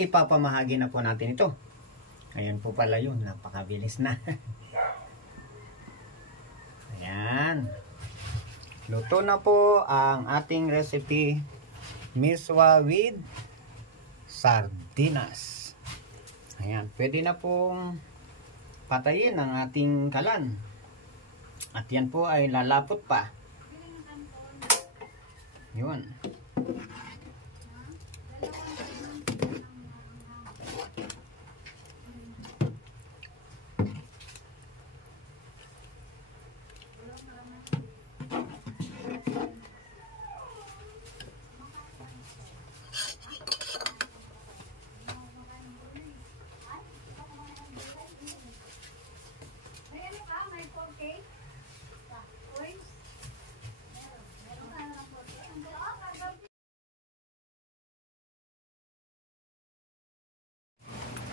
ipapamahagi na po natin ito. Ayan po pala yun, napakabilis na. Ayan. Luto na po ang ating recipe, miswa with sardinas. Ayan, pwede na pong patayin ang ating kalan. At yan po ay lalapot pa. Yun.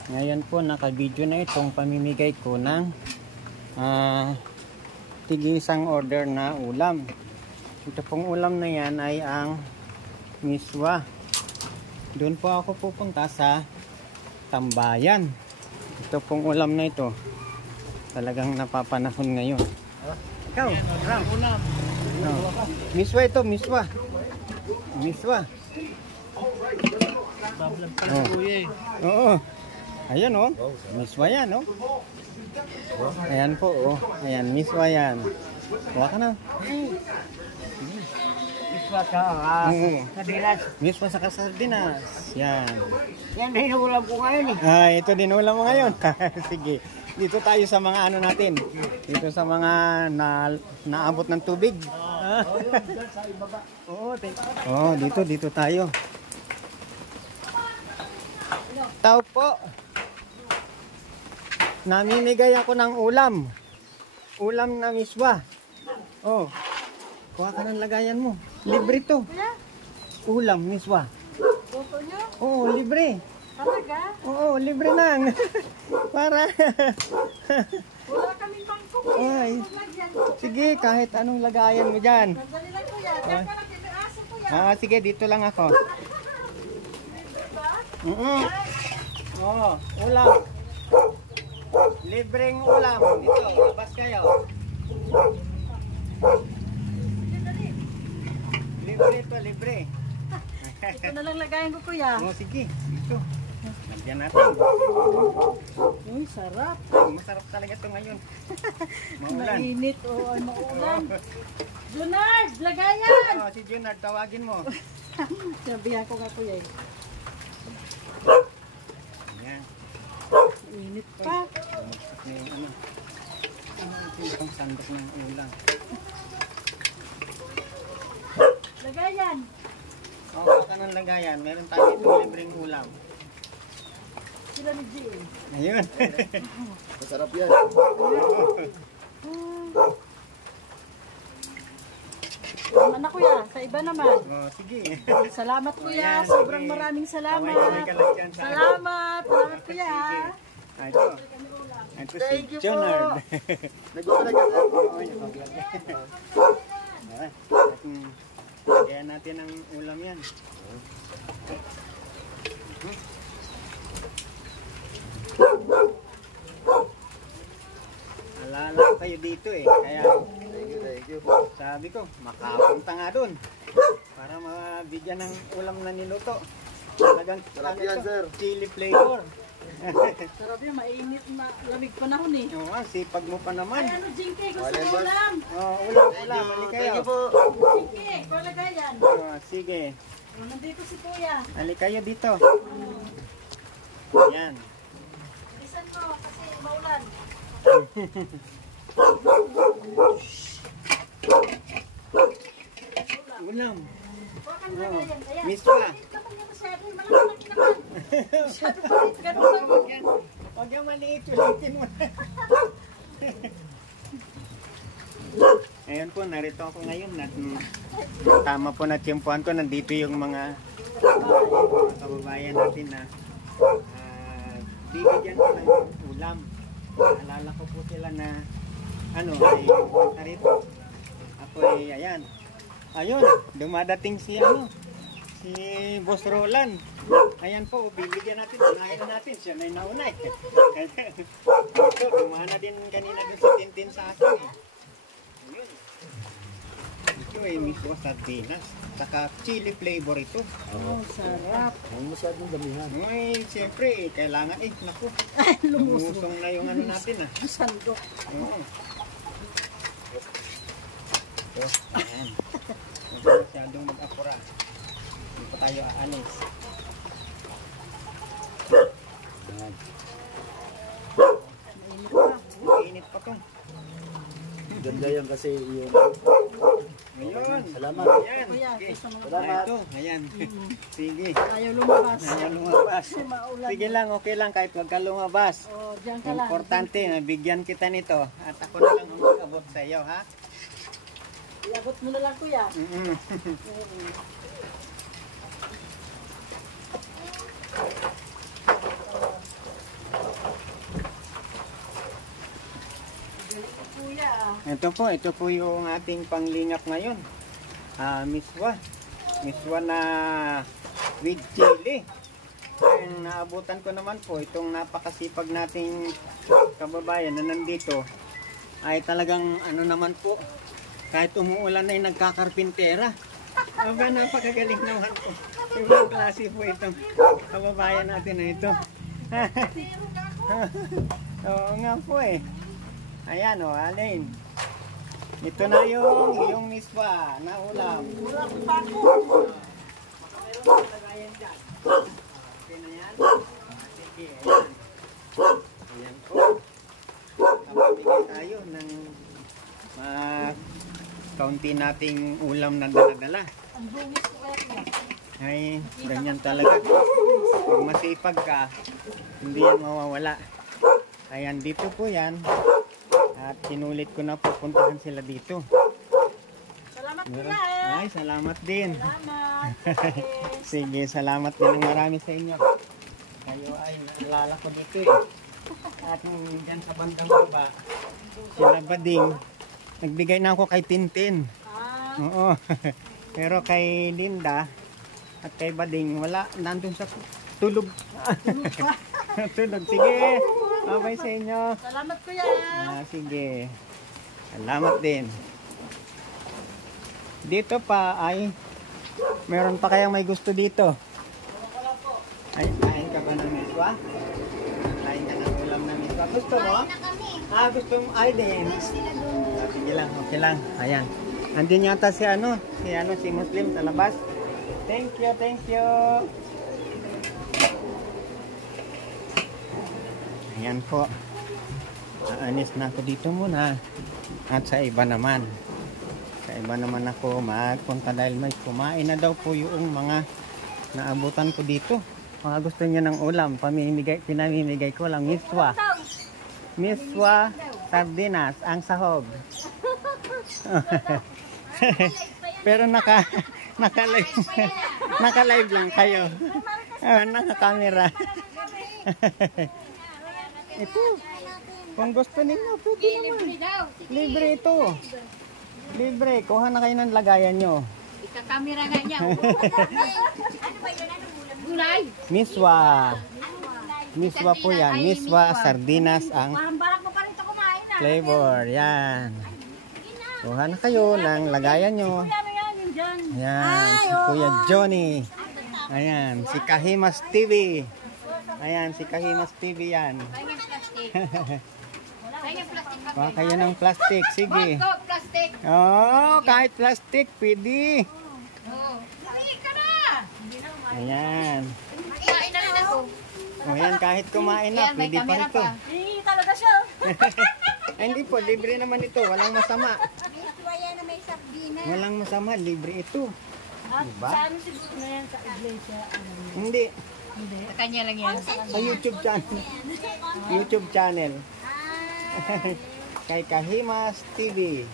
Ngayon po naka-video na itong pamimigay ko ng tig-isang order na ulam. Ito pong ulam na yan ay ang miswa. Doon po ako pupunta sa Tambayan. Ito pong ulam na ito. Talagang napapanahon ngayon. Ikaw, ulam. No. Miswa ito, miswa. Miswa. Oo. Ayan oh, miswa yan oh. Ayan po oh, ayan miswa yan. Kuha ka na. Miswa sa sardinas. Miswa sa sardinas. Yan. Yan din ulam ko ngayon eh. Ito din ulam mo ngayon. Sige. Dito tayo sa mga ano natin. Dito sa mga naabot ng tubig. Oh, dito tayo. Tao po. Namimigay ako ng ulam. Ulam na miswa. Oh. Kuha ka ng lagayan mo. Libre to. Ulam miswa. Boto nyo? Oo, libre. Talaga? Oo, libre lang. Para. Wala kaming mangkok. Ay. Sige, kahit anong lagayan mo dyan. Sandali lang kuya. Diyan ka lang dito aso kuya. Sige, dito lang ako. Oo, ulam. Libreng ulam. Dito, labas kayo. Libre ito, libre. Ito na lang lagayan ko kuya. Sige, dito. Lagyan natin. Uy, sarap. Masarap talaga ito ngayon. Maulan. Mainit o maulan. Junard, lagayan! Si Junard, tawagin mo. Sabihan ko nga kuya eh. Ayan. Mainit pa. Itong sandok ng ulam. Lagayan. Baka ng lagayan. Meron tayo itong libreng ulam. Sila ni Jill. Ayun. Masarap yan. Naman na kuya, sa iba naman. Sige. Salamat kuya, Ayan, sobrang sige. maraming salamat. Kaway ka lang dyan sa akin. Salamat kuya. Ito. Ito si Junard. Nagpapalagyan lang. Kaya natin ang ulam yan. Alala kayo dito eh. Kaya Thank you. sabi ko, makapunta nga dun. Para mabigyan ng ulam na niluto. Talagang Sarap yan, sir. chili flavor. Sarap yun, mainit na lamig panahon eh. Oo, sipag mo pa naman. Ay ano, Jinky, gusto mo ulam? Ulam, hali kayo. Thank you po. Jinky, palagayan. Sige, Nandito si kuya. hali kayo dito. Yan. Isan mo kasi maulan. Ulam. Bakit lagayan? Ayan. Miswa. Kapag niya masyado, malaki naman. Masyado palit, ganun lang. Huwag yung maliit, ulitin mo. Ayan po, narito ako ngayon. Tama po na tiyempuan ko. Nandito yung mga kababayan natin na bibigyan ko ng ulam. Naalala ko po sila na ay narito. Ako ay ayan. Ayun, dumadating si Si Boss Roland. Ayan po, bibigyan natin. Unahin na natin. Siya na yung nauna eh. Ito, dumana din kanina dun sa Tintin sa akin eh. Ayun. Ito eh, mismo sardinas. Saka chili flavor ito. Oh, sarap. Ang masyadong damihan. Ay, siyempre, kailangan eh. Naku, Lumusong. lumusong na yung ano natin ah. Sandok. Oo. Ito, ayan. Huwag ka masyadong mag-apura. Hindi pa tayo aalis. Ayan. Mainit pa. Mainit pa to. Ganda yan kasi yung... Ngayon. Salamat. Ayan. Kuya, Sige. sa mga Salamat. Ito, ayan. Sige. ayaw lumabas. Ayan lumabas. Kasi maulan. Sige lang, okay lang kahit wag ka lumabas. Oh, diyan ka lang. Importante, nabigyan kita nito. At ako na lang ang mag-abot sa iyo, ha? Iagot mo na lang, kuya. Mm-mm. Kuya. Ito po yung ating panglingap ngayon. Miswa. Miswa na with chili. Ang naabutan ko naman po, itong napakasipag nating kababayan na nandito, ay talagang ano naman po, kahit umuulan ay nagkakarpintera. Aba, napakagaling naman po. Ibang klase po itong kababayan natin na ito. Oo nga po eh. Ayan o, alin. Ito na yung iyong miswa na ulam. Mura ko pa ako. Baka meron kang lagayan dyan. Okay na yan? Sige, ayan. Ayan po. Kapamigay tayo ng kaunti nating ulam na dala-dala. Ang bungis ko kaya kuya. Ay, ganyan talaga. Kung masipag ka, hindi yan mawawala. Ayan, dito po yan. At sinulit ko na pupuntahan sila dito. Salamat Meron. kuya. Ay, salamat din. Salamat. Sige, salamat din ng marami sa inyo. Kayo ay naalala ko dito eh. At dyan sa bandang baba, sila Bading, nagbigay na ako kay Tintin. Ah, Oo. Pero kay Linda at kay Bading, wala. Nandun sa tulog. Tulog. Sige. Bye sa inyo. salamat kuya. Sige. Salamat din. Dito pa ay meron pa kayang may gusto dito. Ay, kain ka ba ng miswa? Kain ka ng ulam ng miswa. Gusto mo? Gusto mo? Ay, din. Sige lang, okay lang. Ayan. Andun yata si si Muslim sa labas. Thank you, thank you. Ayan po. Aalis na ako dito muna. At sa iba naman. Sa iba naman ako magpunta dahil may kumain na daw po yung mga naabutan ko dito. Mga gusto niya ng ulam. Pinamimigay ko lang. Miswa. Miswa sardinas. Ang sahog. Pero naka-live. Naka-live lang kayo. Naka-camera. Ito. Kung gusto ninyo, pwede naman. Libre ito. Libre. Kuha na kayo ng lagayan nyo. Ika-camera nga niya. Ano ba yun? Ano gulay? Miswa. Miswa po yan. Miswa, sardinas, ang Parang barak mo pa rin ito kumain ah. flavor. Yan. Kuha na kayo ng lagayan nyo. Kuya, ano yan? Yung dyan. Ayan. Si Kuya Johnny. Ayan. Si Kahimas TV. Ayan. Si Kahimas TV yan. Kaya plastic. Kaya plastic pa. Kuha kayo ng plastic. Sige. Go, plastic. Oh, kahit plastic, pwede. Oh. Hindi ka na. Ayan. Kain na rin ako. O yan, kahit kumain na, Ayan, may pwede pa camera ito. pa. Hindi talaga siya. Ay, hindi po, libre naman ito. Walang masama. Kaya na may sardina. Walang masama, libre ito. At Diba? saan siguro na yan sa iglesia? Hindi. Hindi. Sa kanya lang yan. Sa YouTube channel. YouTube channel. Kay Kahimas TV.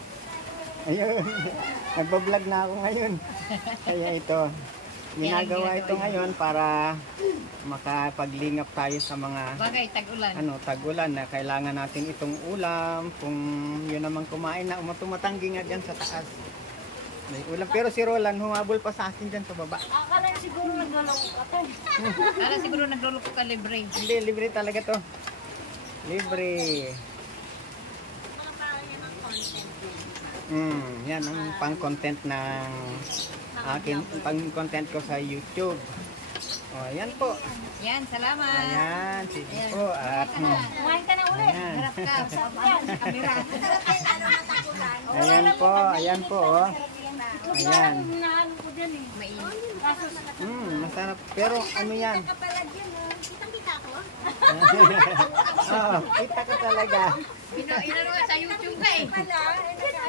Ayun. Nagbablog na ako ngayon. Kaya ito. Ginagawa ito ngayon para makapaglingap tayo sa mga Bagay, tag-ulan. tag-ulan na kailangan natin itong ulam. Kung yun naman kumain na tumatanggi nga dyan sa taas. May ulam. Pero si Roland humabol pa sa akin dyan sa baba. Akala niya siguro naglalaro ka. Kala siguro nagluloko ka libre. Hindi, libre talaga to. Libre. Yan ang pang-content ng aking pang-content ko sa YouTube. O, yan po. Yan, salamat. Ayan, sige po. At, Kumain ka na ulit. ayan. Harap ka sa kamera. Ayan po, ayan po. Oh. Ayan. Naano ko dyan eh. Mainit. Masarap. Pero ano yan? Kitang-kita ko. Oo, kita ko talaga. Inano nga sa YouTube ka eh.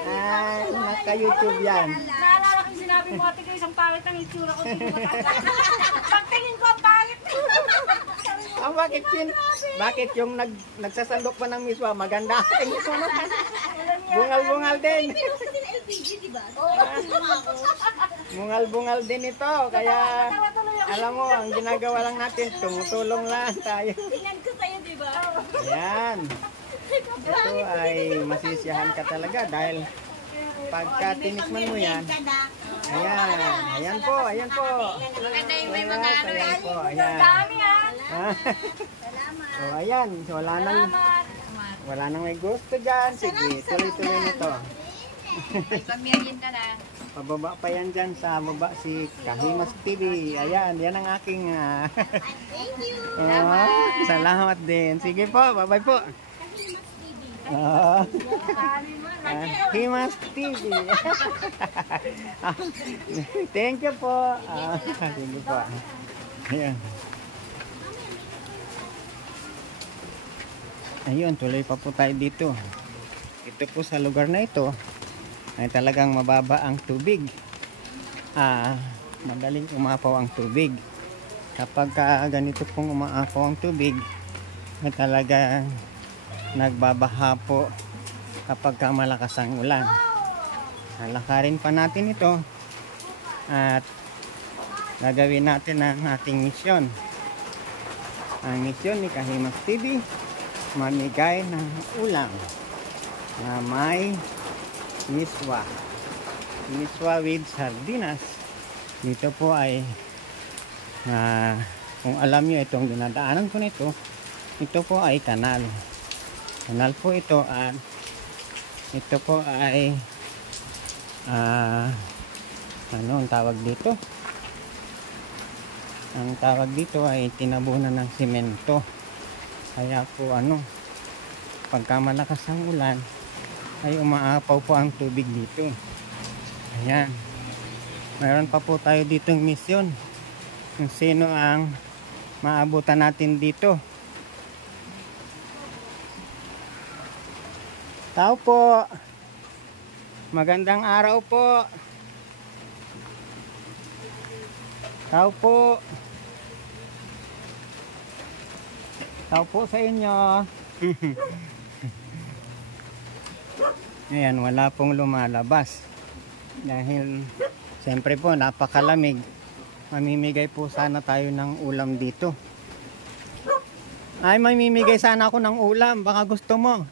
Ay, naka-YouTube yan. Naalala ko yung sinabi mo ate ko isang pangit ang itsura ko. Pagtingin ko ang pangit. Bakit yung nagsasandok pa ng miswa, maganda ang miswa naman. Bungal-bungal din. Bungal-bungal din ito. Kaya, alam mo, ang ginagawa lang natin, tumutulong lang tayo. Tingnan ko sa'yo, di ba? Ayan. Ito ay masisiyahan ka talaga dahil pagka tinikman mo yan, ayan, ayan po, ayan po. Maganda yung may mga Yes, ano ayan eh. po, ayan. Dami ah. So, ayan, wala nang may gusto dyan. Sige, tuloy-tuloy na to. May pamilyan ka na. Pababa pa yan dyan sa baba si Kahimas TV. Ayan, yan ang aking... Thank you. Salamat din. Sige po, bye-bye po. Himas TV. Thank you po. Sige po. Ayan. Ayun, tuloy pa po tayo dito. Ito po sa lugar na ito ay talagang mababa ang tubig. Madaling umapaw ang tubig. Kapag ganito pong umaapaw ang tubig, ay talagang nagbabaha po kapag malakas ang ulan. Lalakarin pa natin ito at gagawin natin ang ating misyon. Ang misyon ni Kahimas TV, mamigay ng ulam na may miswa with sardinas. Dito po ay kung alam nyo itong dinadaanan ko nito, ito po ay kanal po ito at ito po ay ano ang tawag dito? Ang tawag dito ay tinabunan ng simento. Kaya po pagka malakas ang ulan ay umaapaw po ang tubig dito. Ayan. Mayroon pa po tayo ditong misyon. Kung sino ang maabutan natin dito. Tao po. Magandang araw po. Tao po. Tao po sa inyo. Ayan, wala pong lumalabas. Dahil, siyempre po, napakalamig. Mamimigay po sana tayo ng ulam dito. Ay, mamimigay sana ako ng ulam. Baka gusto mo.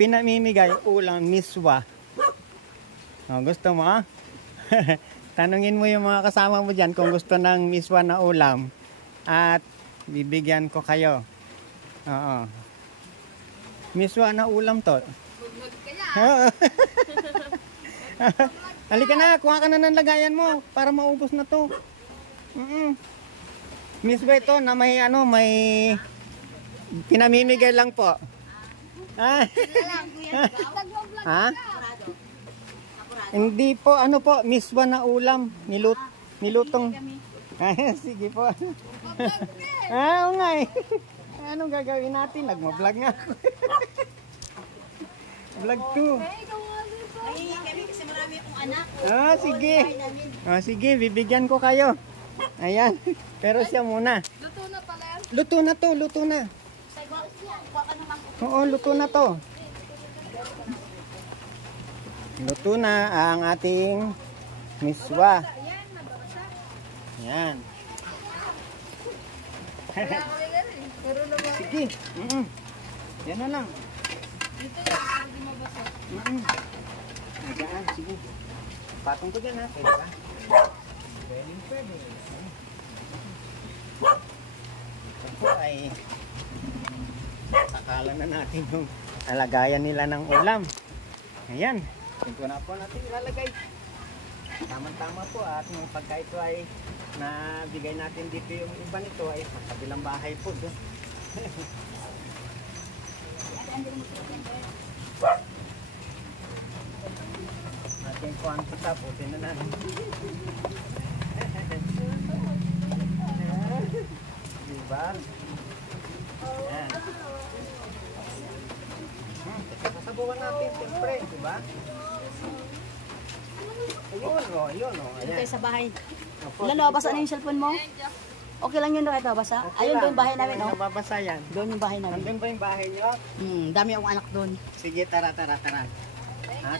Pinamimigay ulam, miswa. Gusto mo? Tanungin mo yung mga kasama mo dyan kung gusto ng miswa na ulam. At bibigyan ko kayo. Oo. Miswa na ulam to. Halika na, kuha ka na ng lagayan mo para maubos na to. Miswa ito na may may pinamimigay lang po. Ha? Hindi po, miswa na ulam. Nilutong. Sige po. Oo nga eh. Anong gagawin natin? Nagma-vlog nga ako. Vlog 2. Kami kasi marami akong anak. Sige. Sige, bibigyan ko kayo. Ayan. Pero siya muna. Luto na pala yan. Luto na to, luto na. Kuha ka naman. Oo, luto na to. Luto na ang ating miswa. Ayan. Sige. Yan na lang. Dito yan, hindi mabasa. Ayan, sige. Patong ko dyan ha, pwede ba? Pwede. Ito ay sakalan na natin yung alagayan nila ng ulam. Ayan, ito na po natin ilalagay. Tama-tama po at yung pagka ito ay nabigay natin dito yung iba nito ay sa kabilang bahay po doon. Natin po ang kita po, tinan natin. Diba? Ayan. Sasabukan natin siyempre, diba? Ayun o. Dito tayo sa bahay. Opo, Lalo, basa na yung cellphone mo? Okay lang yun, kahit basa. Ayun ba yung bahay namin, no? Nababasa yan. Doon yung bahay namin. Nandun ba yung bahay nyo? Dami akong anak doon. Sige, tara. Ha?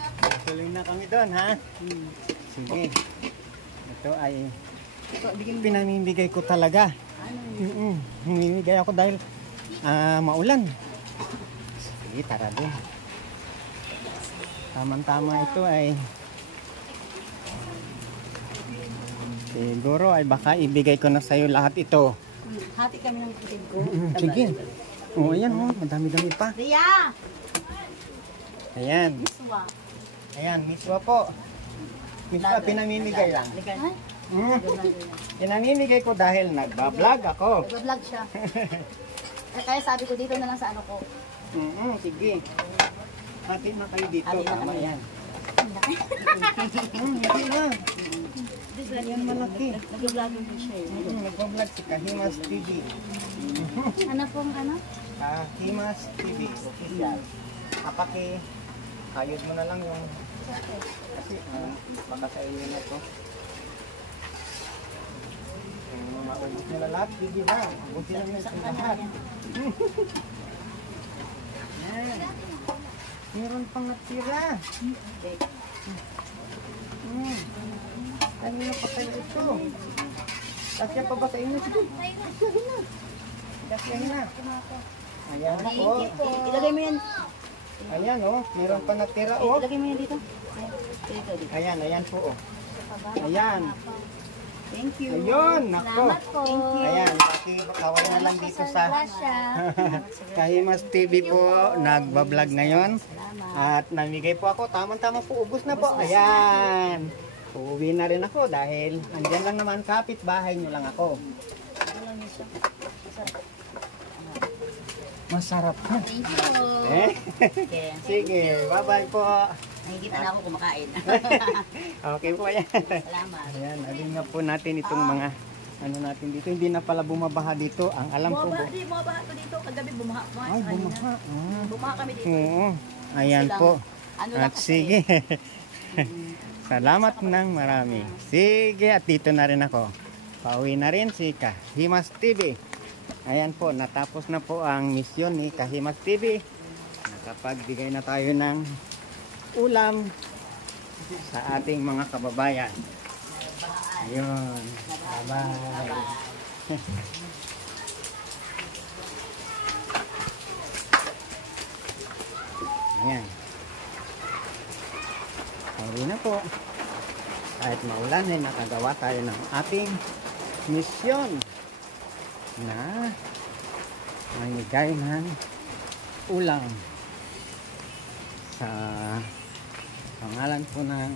Tuloy na kami doon, ha? Sige. Ito ay pinamimigay ko talaga. Humimigay ako dahil maulan. Sige, tara din. Tama-tama ito ay siguro ay baka ibigay ko na sa'yo lahat ito. Hati kami ng kitid ko. Sige. O, ayan o. Madami-dami pa. Ria! Ayan. Miswa. Ayan, miswa po. Miswa, pinamimigay lang. Ay, Pinamimigay ko dahil nagbablog ako. nag-vlog siya. Kaya sabi ko dito na lang sa ano ko. Sige. Hati na kayo dito. Hati na Tama kami. yan. Hati na. Yan malaki. Nag-vlog din siya eh. Nagbablog si Kahimas TV. Ano pong ano? Kahimas TV. Official. Kapaki, ayos mo na lang yung kasi baka sa inyo na to. Maubos nyo na lahat, bigyan na. Ubusin lang yun sa lahat. Yan. Meron pang natira. Ano na pa kayo ito? Kasya pa ba sa inyo? Sige, kasyahin na. Kasyahin na. Ayan po. Ilagay mo yan. Ayan meron pa natira Ilagay mo yan dito. Dito. Ayan po Ayan. Thank you. Ayun, nako. Thank you. Ayan, pakikawal na lang dito sa Kahimas TV po, nagbablog ngayon. At namigay po ako, tama-tama po, ubos na po. Ayan. Uuwi na rin ako dahil andyan lang naman kapit bahay nyo lang ako. Masarap ha. Thank you po. Okay. Sige, bye-bye po. Nakikita na ako kumakain. Okay po yan. Salamat. Ayan, alin nga po natin itong mga ano natin dito. Hindi na pala bumabaha dito. Ang alam ko po. Bumabaha to dito. Kagabi bumaha. Ay, bumaha. Bumaha kami dito. Oo. Ayan po. Ano lang At sige. Salamat ng marami. Sige, at dito na rin ako. Pauwi na rin si Kahimas TV. Ayan po, natapos na po ang misyon ni Kahimas TV. Nakapagbigay na tayo ng ulam sa ating mga kababayan. Ayun. Bye-bye. Ayan. Pauwi na po. Kahit maulan ay nakagawa tayo ng ating misyon na mamigay ng ulam sa pangalan po ng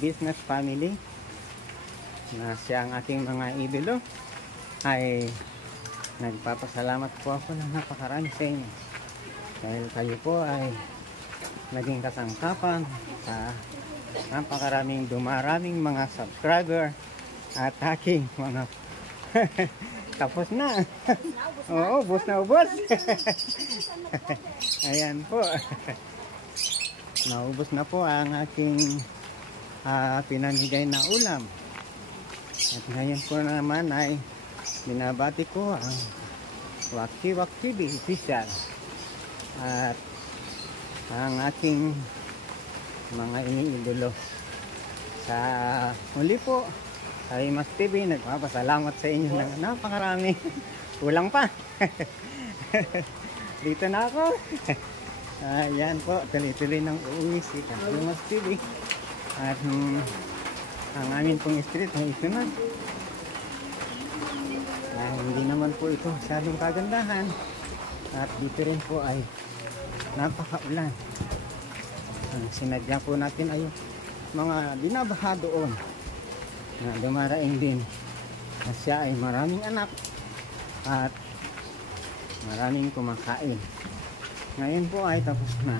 business family na siya ang ating mga idolo. Ay nagpapasalamat po ako ng napakarami sa inyo dahil kayo po ay naging kasangkapan sa napakaraming dumaraming mga subscriber at aking mga tapos na. Oo, ubos na ubos. Ayan po. Naubos na po ang aking pinamigay na ulam. At ngayon po naman ay binabati ko ang Wakiwak TV official at ang aking mga iniidolo. Sa muli po, Kahimas TV, nagpapasalamat sa inyo ng napakarami. Kulang pa. Dito na ako. Ayan po, tuloy-tuloy ng uuwi si Kahimas TV. At ang amin pong street ay ito na. Hindi naman po ito masyadong kagandahan. At dito rin po ay napakaulan. Ang sinadya po natin ay mga binabaha doon na dumaraing din na siya ay maraming anak at maraming kumakain. Ngayon po ay tapos na.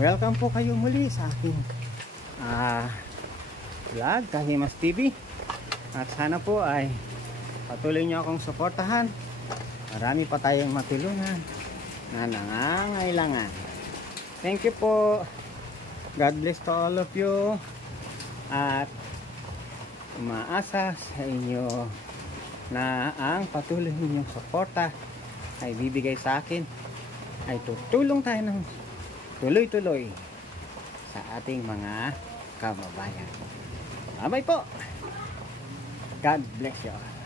Welcome po kayo muli sa aking vlog, Kahimas TV. At sana po ay patuloy nyo akong suportahan. Marami pa tayong matulungan na nangangailangan. Thank you po. God bless to all of you. At umaasa sa inyo na ang patuloy ninyong suporta ay bibigay sa akin, ay tutulong tayo ng tuloy-tuloy sa ating mga kababayan. Bye-bye po. God bless you.